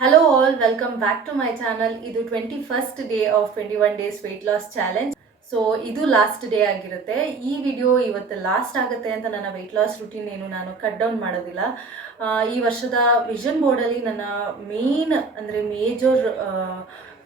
Hello all, welcome back to my channel. ಇದು 21st day of 21 days wait loss challenge. So ಇದು last day ಆಗಿರುತ್ತೆ. ಈ video ಇವತ್ತು last ಆಗುತ್ತೆ ಅಂತ ನನ್ನ ವೆಯ್ಟ್ ಲಾಸ್ ರುಟೀನ್ ಏನು ನಾನು ಕಟ್ ಡೌನ್ ಮಾಡೋದಿಲ್ಲ. ಈ ವರ್ಷದ ವಿಷನ್ ಬೋರ್ಡಲ್ಲಿ ನನ್ನ ಮೇನ್ ಅಂದರೆ ಮೇಜರ್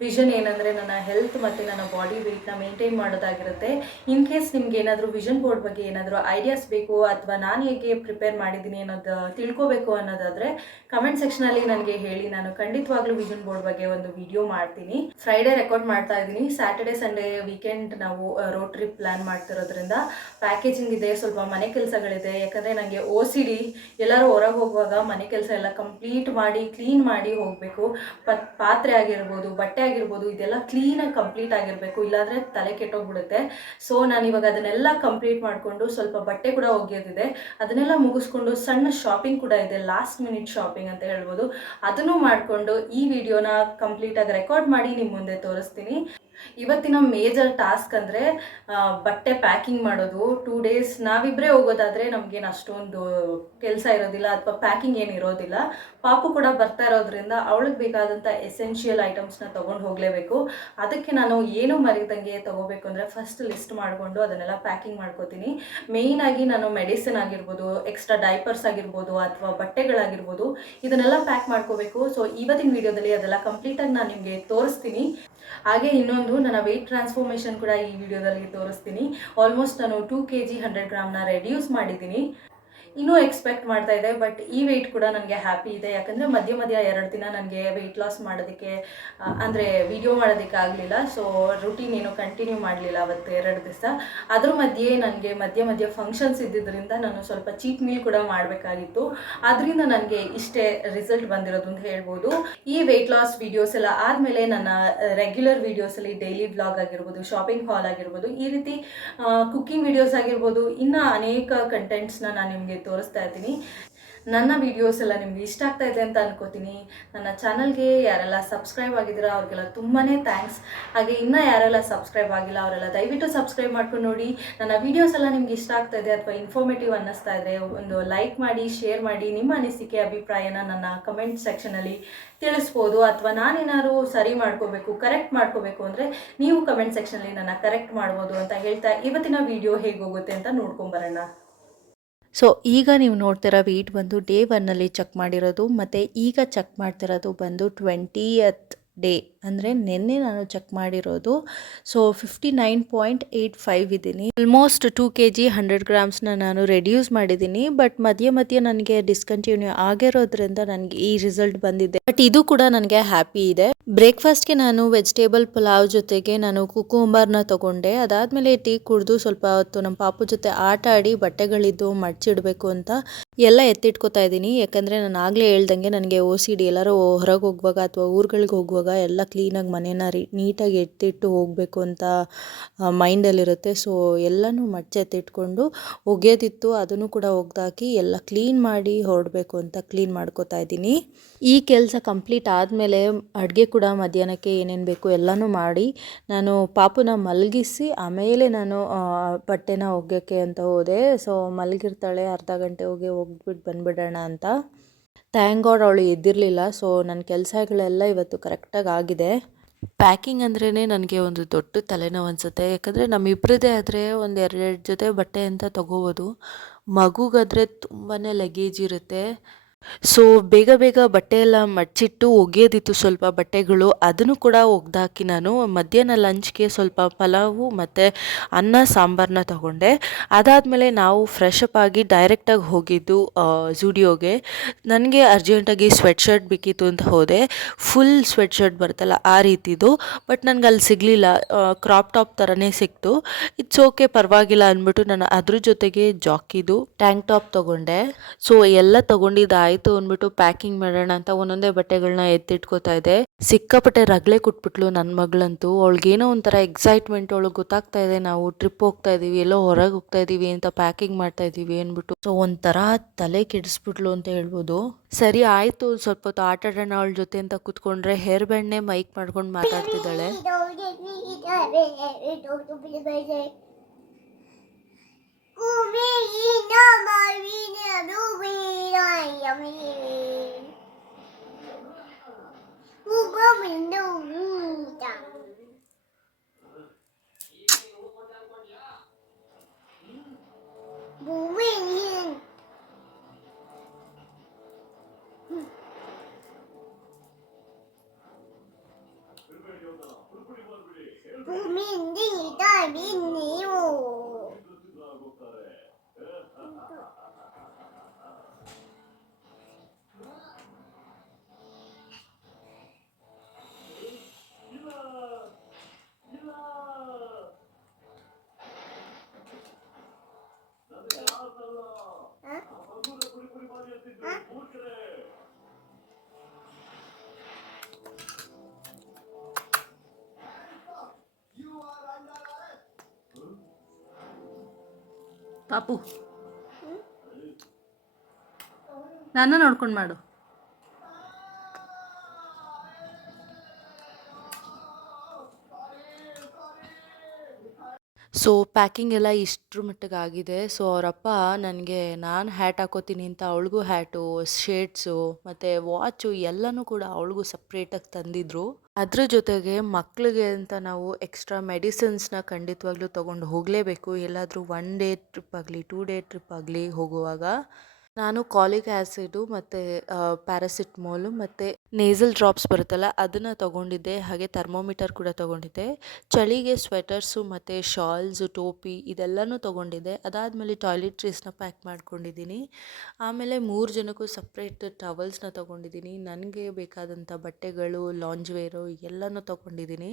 ವಿಷನ್ ಏನಂದರೆ ನನ್ನ ಹೆಲ್ತ್ ಮತ್ತು ನನ್ನ ಬಾಡಿ ವೆಯ್ಟ್ನ ಮೇಂಟೈನ್ ಮಾಡೋದಾಗಿರುತ್ತೆ. ಇನ್ ಕೇಸ್ ನಿಮ್ಗೆ ಏನಾದರೂ ವಿಷನ್ ಬೋರ್ಡ್ ಬಗ್ಗೆ ಏನಾದರೂ ಐಡಿಯಾಸ್ ಬೇಕು ಅಥವಾ ನಾನು ಹೇಗೆ ಪ್ರಿಪೇರ್ ಮಾಡಿದ್ದೀನಿ ಅನ್ನೋದು ತಿಳ್ಕೊಬೇಕು ಅನ್ನೋದಾದರೆ ಕಮೆಂಟ್ ಸೆಕ್ಷನಲ್ಲಿ ನನಗೆ ಹೇಳಿ. ನಾನು ಖಂಡಿತವಾಗ್ಲೂ ವಿಷನ್ ಬೋರ್ಡ್ ಬಗ್ಗೆ ಒಂದು ವಿಡಿಯೋ ಮಾಡ್ತೀನಿ. ಫ್ರೈಡೇ ರೆಕಾರ್ಡ್ ಮಾಡ್ತಾ ಇದ್ದೀನಿ. ಸ್ಯಾಟರ್ಡೆ ಸಂಡೇ ವೀಕೆಂಡ್ ನಾವು ರೋಡ್ ಟ್ರಿಪ್ ಪ್ಲ್ಯಾನ್ ಮಾಡ್ತಿರೋದ್ರಿಂದ ಪ್ಯಾಕೇಜಿಂಗ್ ಇದೆ, ಸ್ವಲ್ಪ ಮನೆ ಕೆಲಸಗಳಿದೆ. ಯಾಕಂದರೆ ನನಗೆ OCD, ಎಲ್ಲರೂ ಹೊರಗೆ ಹೋಗುವಾಗ ಮನೆ ಕೆಲಸ ಎಲ್ಲ ಕಂಪ್ಲೀಟ್ ಮಾಡಿ ಕ್ಲೀನ್ ಮಾಡಿ ಹೋಗಬೇಕು. ಪಾತ್ರೆ ಆಗಿರ್ಬೋದು, ಬಟ್ಟೆ ಆಗಿರ್ಬೋದು, ಇದೆಲ್ಲ ಕ್ಲೀನಾಗಿ ಕಂಪ್ಲೀಟ್ ಆಗಿರಬೇಕು, ಇಲ್ಲಾಂದರೆ ತಲೆ ಕೆಟ್ಟೋಗ್ಬಿಡುತ್ತೆ. ಸೊ ನಾನು ಇವಾಗ ಅದನ್ನೆಲ್ಲ ಕಂಪ್ಲೀಟ್ ಮಾಡಿಕೊಂಡು ಸ್ವಲ್ಪ ಬಟ್ಟೆ ಕೂಡ ಒಗೆಯೋದಿದೆ, ಅದನ್ನೆಲ್ಲ ಮುಗಿಸ್ಕೊಂಡು ಸಣ್ಣ ಶಾಪಿಂಗ್ ಕೂಡ ಇದೆ, ಲಾಸ್ಟ್ ಮಿನಿಟ್ ಶಾಪಿಂಗ್ ಅಂತ ಹೇಳ್ಬೋದು. ಅದನ್ನು ಮಾಡಿಕೊಂಡು ಈ ವಿಡಿಯೋನ ಕಂಪ್ಲೀಟಾಗಿ ರೆಕಾರ್ಡ್ ಮಾಡಿ ನಿಮ್ಮ ಮುಂದೆ ತೋರಿಸ್ತೀನಿ. ಇವತ್ತಿನ ಮೇಜರ್ ಟಾಸ್ಕ್ ಅಂದರೆ ಬಟ್ಟೆ ಪ್ಯಾಕಿಂಗ್ ಮಾಡೋದು. 2 ಡೇಸ್ ನಾವಿಬ್ಬರೇ ಹೋಗೋದಾದರೆ ನಮಗೇನು ಅಷ್ಟೊಂದು ಕೆಲಸ ಇರೋದಿಲ್ಲ ಅಥವಾ ಪ್ಯಾಕಿಂಗ್ ಏನು ಇರೋದಿಲ್ಲ. ಪಾಪು ಕೂಡ ಬರ್ತಾ ಇರೋದ್ರಿಂದ ಅವಳಿಗೆ ಬೇಕಾದಂಥ ಎಸೆನ್ಷಿಯಲ್ ಐಟಮ್ಸ್ನ ತೊಗೊಂಡು ಹೋಗಲೇಬೇಕು. ಅದಕ್ಕೆ ನಾನು ಏನು ಮರಿದಂಗೆ ತೊಗೋಬೇಕು ಅಂದರೆ ಫಸ್ಟ್ ಲಿಸ್ಟ್ ಮಾಡಿಕೊಂಡು ಅದನ್ನೆಲ್ಲ ಪ್ಯಾಕಿಂಗ್ ಮಾಡ್ಕೋತೀನಿ. ಮೇಯ್ನಾಗಿ ನಾನು ಮೆಡಿಸಿನ್ ಆಗಿರ್ಬೋದು, ಎಕ್ಸ್ಟ್ರಾ ಡೈಪರ್ಸ್ ಆಗಿರ್ಬೋದು ಅಥವಾ ಬಟ್ಟೆಗಳಾಗಿರ್ಬೋದು, ಇದನ್ನೆಲ್ಲ ಪ್ಯಾಕ್ ಮಾಡ್ಕೋಬೇಕು. ಸೊ ಇವತ್ತಿನ ವಿಡಿಯೋದಲ್ಲಿ ಅದೆಲ್ಲ ಕಂಪ್ಲೀಟಾಗಿ ನಾನು ನಿಮಗೆ ತೋರಿಸ್ತೀನಿ. ಹಾಗೆ ಇನ್ನೊಂದು ನನ್ನ ವೆಯ್ಟ್ ಟ್ರಾನ್ಸ್ಫಾರ್ಮೇಷನ್ ಕೂಡ ಈ ವಿಡಿಯೋದಲ್ಲಿ ತೋರಿಸ್ತೀನಿ. ಆಲ್ಮೋಸ್ಟ್ ನಾನು 2 kg 100 ಗ್ರಾಮ್ನ ರೆಡ್ಯೂಸ್ ಮಾಡಿದ್ದೀನಿ. ಇನ್ನೂ ಎಕ್ಸ್ಪೆಕ್ಟ್ ಮಾಡ್ತಾ ಇದೆ, ಬಟ್ ಈ ವೆಯ್ಟ್ ಕೂಡ ನನಗೆ ಹ್ಯಾಪಿ ಇದೆ. ಯಾಕಂದರೆ ಮಧ್ಯ 2 ದಿನ ನನಗೆ ವೆಯ್ಟ್ ಲಾಸ್ ಮಾಡೋದಕ್ಕೆ ಅಂದರೆ ವಿಡಿಯೋ ಮಾಡೋದಕ್ಕೆ ಆಗಲಿಲ್ಲ. ಸೊ ರುಟೀನ್ ಏನು ಕಂಟಿನ್ಯೂ ಮಾಡಲಿಲ್ಲ ಅವತ್ತು 2 ದಿವಸ. ಅದ್ರ ಮಧ್ಯೆ ನನಗೆ ಮಧ್ಯ ಫಂಕ್ಷನ್ಸ್ ಇದ್ದಿದ್ದರಿಂದ ನಾನು ಸ್ವಲ್ಪ ಚೀಟ್ ಮೀಲ್ ಕೂಡ ಮಾಡಬೇಕಾಗಿತ್ತು. ಅದರಿಂದ ನನಗೆ ಇಷ್ಟೇ ರಿಸಲ್ಟ್ ಬಂದಿರೋದು ಅಂತ ಹೇಳ್ಬೋದು. ಈ ವೆಯ್ಟ್ ಲಾಸ್ ವೀಡಿಯೋಸ್ ಎಲ್ಲ ಆದಮೇಲೆ ನನ್ನ ರೆಗ್ಯುಲರ್ ವೀಡಿಯೋಸಲ್ಲಿ ಡೈಲಿ ವ್ಲಾಗ್ ಆಗಿರ್ಬೋದು, ಶಾಪಿಂಗ್ ಹಾಲ್ ಆಗಿರ್ಬೋದು, ಈ ರೀತಿ ಕುಕ್ಕಿಂಗ್ ವೀಡಿಯೋಸ್ ಆಗಿರ್ಬೋದು, ಇನ್ನೂ ಅನೇಕ ಕಂಟೆಂಟ್ಸ್ನ ನಾನು ನಿಮಗೆ ತೋರಿಸ್ತಾ ಇದ್ದೀನಿ. ನನ್ನ ವೀಡಿಯೋಸ್ ಎಲ್ಲ ನಿಮ್ಗೆ ಇಷ್ಟ ಆಗ್ತಾ ಇದೆ ಅಂತ ಅನ್ಕೋತೀನಿ. ನನ್ನ ಚಾನಲ್ಗೆ ಯಾರೆಲ್ಲ ಸಬ್ಸ್ಕ್ರೈಬ್ ಆಗಿದ್ದೀರಾ ಅವ್ರಿಗೆಲ್ಲ ತುಂಬಾ ಥ್ಯಾಂಕ್ಸ್. ಹಾಗೆ ಇನ್ನೂ ಯಾರೆಲ್ಲ ಸಬ್ಸ್ಕ್ರೈಬ್ ಆಗಿಲ್ಲ ಅವರೆಲ್ಲ ದಯವಿಟ್ಟು ಸಬ್ಸ್ಕ್ರೈಬ್ ಮಾಡ್ಕೊಂಡು ನೋಡಿ. ನನ್ನ ವೀಡಿಯೋಸ್ ಎಲ್ಲ ನಿಮ್ಗೆ ಇಷ್ಟ ಆಗ್ತಾ ಇದೆ ಅಥವಾ ಇನ್ಫಾರ್ಮೇಟಿವ್ ಅನ್ನಿಸ್ತಾ ಇದ್ದರೆ ಒಂದು ಲೈಕ್ ಮಾಡಿ, ಶೇರ್ ಮಾಡಿ. ನಿಮ್ಮ ಅನಿಸಿಕೆ ಅಭಿಪ್ರಾಯನ ನನ್ನ ಕಮೆಂಟ್ ಸೆಕ್ಷನಲ್ಲಿ ತಿಳಿಸ್ಬೋದು. ಅಥವಾ ನಾನೇನಾದ್ರು ಸರಿ ಮಾಡ್ಕೋಬೇಕು, ಕರೆಕ್ಟ್ ಮಾಡ್ಕೋಬೇಕು ಅಂದರೆ ನೀವು ಕಮೆಂಟ್ ಸೆಕ್ಷನಲ್ಲಿ ನನ್ನ ಕರೆಕ್ಟ್ ಮಾಡ್ಬೋದು ಅಂತ ಹೇಳ್ತಾ ಇವತ್ತಿನ ವಿಡಿಯೋ ಹೇಗೆ ಹೋಗುತ್ತೆ ಅಂತ ನೋಡ್ಕೊಂಬರೋಣ. ಸೊ ಈಗ ನೀವು ನೋಡ್ತಿರೋ ವೆಯ್ಟ್ ಬಂದು ಡೇ 1ನಲ್ಲಿ ಚೆಕ್ ಮಾಡಿರೋದು, ಮತ್ತು ಈಗ ಚೆಕ್ ಮಾಡ್ತಿರೋದು ಬಂದು 20th ಡೇ ಅಂದರೆ ನಿನ್ನೆ ನಾನು ಚೆಕ್ ಮಾಡಿರೋದು. ಸೊ 59.85 ಇದ್ದೀನಿ. ಆಲ್ಮೋಸ್ಟ್ 2 kg 100 ಗ್ರಾಮ್ಸ್ನ ನಾನು ರೆಡ್ಯೂಸ್ ಮಾಡಿದ್ದೀನಿ. ಬಟ್ ಮಧ್ಯೆ ನನಗೆ ಡಿಸ್ಕಂಟಿನ್ಯೂ ಆಗಿರೋದ್ರಿಂದ ನನಗೆ ಈ ರಿಸಲ್ಟ್ ಬಂದಿದೆ. ಬಟ್ ಇದು ಕೂಡ ನನಗೆ ಹ್ಯಾಪಿ ಇದೆ. ಬ್ರೇಕ್ಫಾಸ್ಟ್ಗೆ ನಾನು ವೆಜಿಟೇಬಲ್ ಪಲಾವ್ ಜೊತೆಗೆ ನಾನು ಕುಕುಂಬರ್ನ ತೊಗೊಂಡೆ. ಅದಾದಮೇಲೆ ಟೀ ಕುಡಿದು ಸ್ವಲ್ಪ ಹೊತ್ತು ನಮ್ಮ ಪಾಪು ಜೊತೆ ಆಟ ಆಡಿ ಬಟ್ಟೆಗಳಿದ್ದು ಮಡ್ಚಿಡಬೇಕು ಅಂತ ಎಲ್ಲ ಎತ್ತಿಟ್ಕೋತಾ ಇದ್ದೀನಿ. ಯಾಕಂದರೆ ನಾನು ಆಗಲೇ ಹೇಳ್ದಂಗೆ ನನಗೆ OCD, ಎಲ್ಲರೂ ಹೊರಗೆ ಹೋಗುವಾಗ ಅಥವಾ ಊರುಗಳಿಗೆ ಹೋಗುವಾಗ ಎಲ್ಲ ಕ್ಲೀನಾಗಿ ಮನೇನ ನೀಟಾಗಿ ಎತ್ತಿಟ್ಟು ಹೋಗಬೇಕು ಅಂತ ಮೈಂಡಲ್ಲಿರುತ್ತೆ. ಸೊ ಎಲ್ಲನೂ ಎತ್ತಿಟ್ಕೊಂಡು ಒಗೆಯೋದಿತ್ತು, ಅದನ್ನು ಕೂಡ ಒಗ್ದಾಕಿ ಎಲ್ಲ ಕ್ಲೀನ್ ಮಾಡಿ ಹೊರಡಬೇಕು ಅಂತ ಕ್ಲೀನ್ ಮಾಡ್ಕೋತಾ ಇದ್ದೀನಿ. ಈ ಕೆಲಸ ಕಂಪ್ಲೀಟ್ ಆದಮೇಲೆ ಅಡುಗೆ ಕೂಡ ಮಧ್ಯಾಹ್ನಕ್ಕೆ ಏನೇನು ಬೇಕು ಎಲ್ಲನೂ ಮಾಡಿ ನಾನು ಪಾಪುನ ಮಲಗಿಸಿ ಆಮೇಲೆ ನಾನು ಬಟ್ಟೆನ ಒಗ್ಯೋಕ್ಕೆ ಅಂತ ಹೋದೆ. ಸೊ ಮಲಗಿರ್ತಾಳೆ, ಅರ್ಧ ಗಂಟೆ ಹೋಗ್ಬಿಟ್ಟು ಬಂದುಬಿಡೋಣ ಅಂತ. ಥ್ಯಾಂಕ್ ಗಾಡ್ ಅವಳು ಎದ್ದಿರಲಿಲ್ಲ. ಸೊ ನನ್ನ ಕೆಲಸಗಳೆಲ್ಲ ಇವತ್ತು ಕರೆಕ್ಟಾಗಿ ಆಗಿದೆ. ಪ್ಯಾಕಿಂಗ್ ಅಂದ್ರೇ ನನಗೆ ಒಂದು ದೊಡ್ಡ ತಲೆನೋವು ಅನಿಸುತ್ತೆ. ಯಾಕಂದರೆ ನಮ್ಮಿಬ್ಬರದೇ ಆದರೆ ಒಂದು 2 ಜೊತೆ ಬಟ್ಟೆ ಅಂತ ತೊಗೋಬೋದು. ಮಗುಗಾದರೆ ತುಂಬಾ ಲಗೇಜ್ ಇರುತ್ತೆ. ಸೊ ಬೇಗ ಬಟ್ಟೆ ಎಲ್ಲ ಮಡ್ಚಿಟ್ಟು ಒಗೆಯೋದಿತ್ತು ಸ್ವಲ್ಪ ಬಟ್ಟೆಗಳು, ಅದನ್ನು ಕೂಡ ಒಗ್ದಾಕಿ ನಾನು ಮಧ್ಯಾಹ್ನ ಲಂಚ್ಗೆ ಸ್ವಲ್ಪ ಪಲಾವು ಮತ್ತು ಅನ್ನ ಸಾಂಬಾರನ್ನ ತೊಗೊಂಡೆ. ಅದಾದಮೇಲೆ ನಾವು ಫ್ರೆಶ್ ಅಪ್ ಆಗಿ ಡೈರೆಕ್ಟಾಗಿ ಹೋಗಿದ್ದು ಝೂಡಿಯೋಗೆ. ನನಗೆ ಅರ್ಜೆಂಟಾಗಿ ಸ್ವೆಟ್ ಶರ್ಟ್ ಬೇಕಿತ್ತು ಅಂತ ಹೋದೆ. ಫುಲ್ ಸ್ವೆಟ್ ಶರ್ಟ್ ಬರುತ್ತಲ್ಲ ಆ ರೀತಿದು, ಬಟ್ ನನಗೆ ಅಲ್ಲಿ ಸಿಗಲಿಲ್ಲ. ಕ್ರಾಪ್ ಟಾಪ್ ಥರನೇ ಸಿಕ್ತು. ಇಟ್ಸ್ ಓಕೆ, ಪರವಾಗಿಲ್ಲ ಅಂದ್ಬಿಟ್ಟು ನಾನು ಅದ್ರ ಜೊತೆಗೆ ಜಾಕಿದು ಟ್ಯಾಂಕ್ ಟಾಪ್ ತೊಗೊಂಡೆ. ಸೊ ಎಲ್ಲ ತೊಗೊಂಡಿದ್ದಾಯಿತು ಅಂದ್ಬಿಟ್ಟು ಪ್ಯಾಕಿಂಗ್ ಮಾಡೋಣ ಅಂತ ಒಂದೊಂದೇ ಬಟ್ಟೆಗಳನ್ನ ಎತ್ತಿಟ್ಕೋತಾ ಇದ್ದೆ. ಸಿಕ್ಕಾಪಟ್ಟೆ ರಗಳೆ ಕೊಟ್ಬಿಟ್ಲು ನನ್ನ ಮಗಳಂತೂ. ಅವಳಿಗೇನೋ ಒಂಥರ ಎಕ್ಸೈಟ್ಮೆಂಟ್, ಅವಳಿಗೆ ಗೊತ್ತಾಗ್ತಾ ಇದೆ ನಾವು ಟ್ರಿಪ್ ಹೋಗ್ತಾ ಇದ್ದೀವಿ, ಎಲ್ಲೋ ಹೊರಗೆ ಹೋಗ್ತಾ ಇದ್ದೀವಿ ಅಂತ ಪ್ಯಾಕಿಂಗ್ ಮಾಡ್ತಾ ಇದ್ದೀವಿ ಅಂದ್ಬಿಟ್ಟು. ಸೊ ಒಂಥರ ತಲೆ ಕೆಡಿಸ್ಬಿಟ್ಲು ಅಂತ ಹೇಳ್ಬೋದು. ಸರಿ ಆಯಿತು, ಸ್ವಲ್ಪ ಹೊತ್ತು ಆಟ ಆಡೋಣ ಅವಳ ಜೊತೆ ಅಂತ ಕೂತ್ಕೊಂಡ್ರೆ ಹೇರ್ ಬ್ಯಾಂಡ್ನೇ ಮೈಕ್ ಮಾಡ್ಕೊಂಡು ಮಾತಾಡ್ತಿದ್ದಾಳೆ. ಪಾಪು ನನ್ನ ನೋಡ್ಕೊಂಡು ಮಾಡು. ಸೊ ಪ್ಯಾಕಿಂಗ್ ಎಲ್ಲ ಇಷ್ಟ್ರ ಮಟ್ಟಿಗೆ ಆಗಿದೆ. ಸೊ ಅವರಪ್ಪ ನನಗೆ ನಾನು ಹ್ಯಾಟ್ ಹಾಕೋತೀನಿ ಅಂತ ಅವಳಿಗೂ ಹ್ಯಾಟು, ಶೇಡ್ಸು ಮತ್ತು ವಾಚು ಎಲ್ಲನೂ ಕೂಡ ಅವಳಿಗೂ ಸಪ್ರೇಟಾಗಿ ತಂದಿದ್ರು. ಅದ್ರ ಜೊತೆಗೆ ಮಕ್ಕಳಿಗೆ ಅಂತ ನಾವು ಎಕ್ಸ್ಟ್ರಾ ಮೆಡಿಸಿನ್ಸ್ನ ಖಂಡಿತವಾಗ್ಲೂ ತೊಗೊಂಡು ಹೋಗಲೇಬೇಕು. ಎಲ್ಲಾದರೂ 1 ಡೇ ಟ್ರಿಪ್ ಆಗಲಿ 2 ಡೇ ಟ್ರಿಪ್ ಆಗಲಿ ಹೋಗುವಾಗ. ನಾನು ಕಾಲಿಕ್ ಆ್ಯಸಿಡು ಮತ್ತು ಪ್ಯಾರಾಸಿಟಮೋಲು ಮತ್ತು ನೇಸಲ್ ಡ್ರಾಪ್ಸ್ ಬರುತ್ತಲ್ಲ ಅದನ್ನು ತೊಗೊಂಡಿದ್ದೆ. ಹಾಗೆ ಥರ್ಮೋಮೀಟರ್ ಕೂಡ ತೊಗೊಂಡಿದ್ದೆ. ಚಳಿಗೆ ಸ್ವೆಟರ್ಸು ಮತ್ತು ಶಾಲ್ಸು, ಟೋಪಿ ಇದೆಲ್ಲನೂ ತೊಗೊಂಡಿದ್ದೆ. ಅದಾದಮೇಲೆ ಟಾಯ್ಲೆಟ್ರೀಸ್ನ ಪ್ಯಾಕ್ ಮಾಡ್ಕೊಂಡಿದ್ದೀನಿ. ಆಮೇಲೆ 3 ಜನಕ್ಕೂ ಸಪ್ರೇಟ್ ಟವಲ್ಸ್ನ ತೊಗೊಂಡಿದ್ದೀನಿ. ನನಗೆ ಬೇಕಾದಂಥ ಬಟ್ಟೆಗಳು, ಲಾಂಜ್ವೇರು ಎಲ್ಲನೂ ತೊಗೊಂಡಿದ್ದೀನಿ.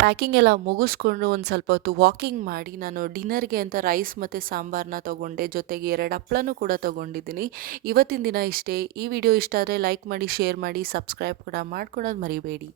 ಪ್ಯಾಕಿಂಗ್ ಎಲ್ಲ ಮುಗಿಸ್ಕೊಂಡು ಒಂದು ಸ್ವಲ್ಪ ಹೊತ್ತು ವಾಕಿಂಗ್ ಮಾಡಿ ನಾನು ಡಿನ್ನರ್ಗೆ ಅಂತ ರೈಸ್ ಮತ್ತು ಸಾಂಬಾರನ್ನ ತೊಗೊಂಡೆ. ಜೊತೆಗೆ 2 ಹಪ್ಳನೂ ಕೂಡ ತೊಗೊಂಡಿದ್ದೀನಿ. ಇವತ್ತಿನ ದಿನ ಇಷ್ಟೇ. ಈ ವಿಡಿಯೋ ಇಷ್ಟ ಆದರೆ ಲೈಕ್ ಮಾಡಿ, ಶೇರ್ ಮಾಡಿ, ಸಬ್ಸ್ಕ್ರೈಬ್ ಕೂಡ ಮಾಡ್ಕೊಳೋದು ಮರಿಬೇಡಿ.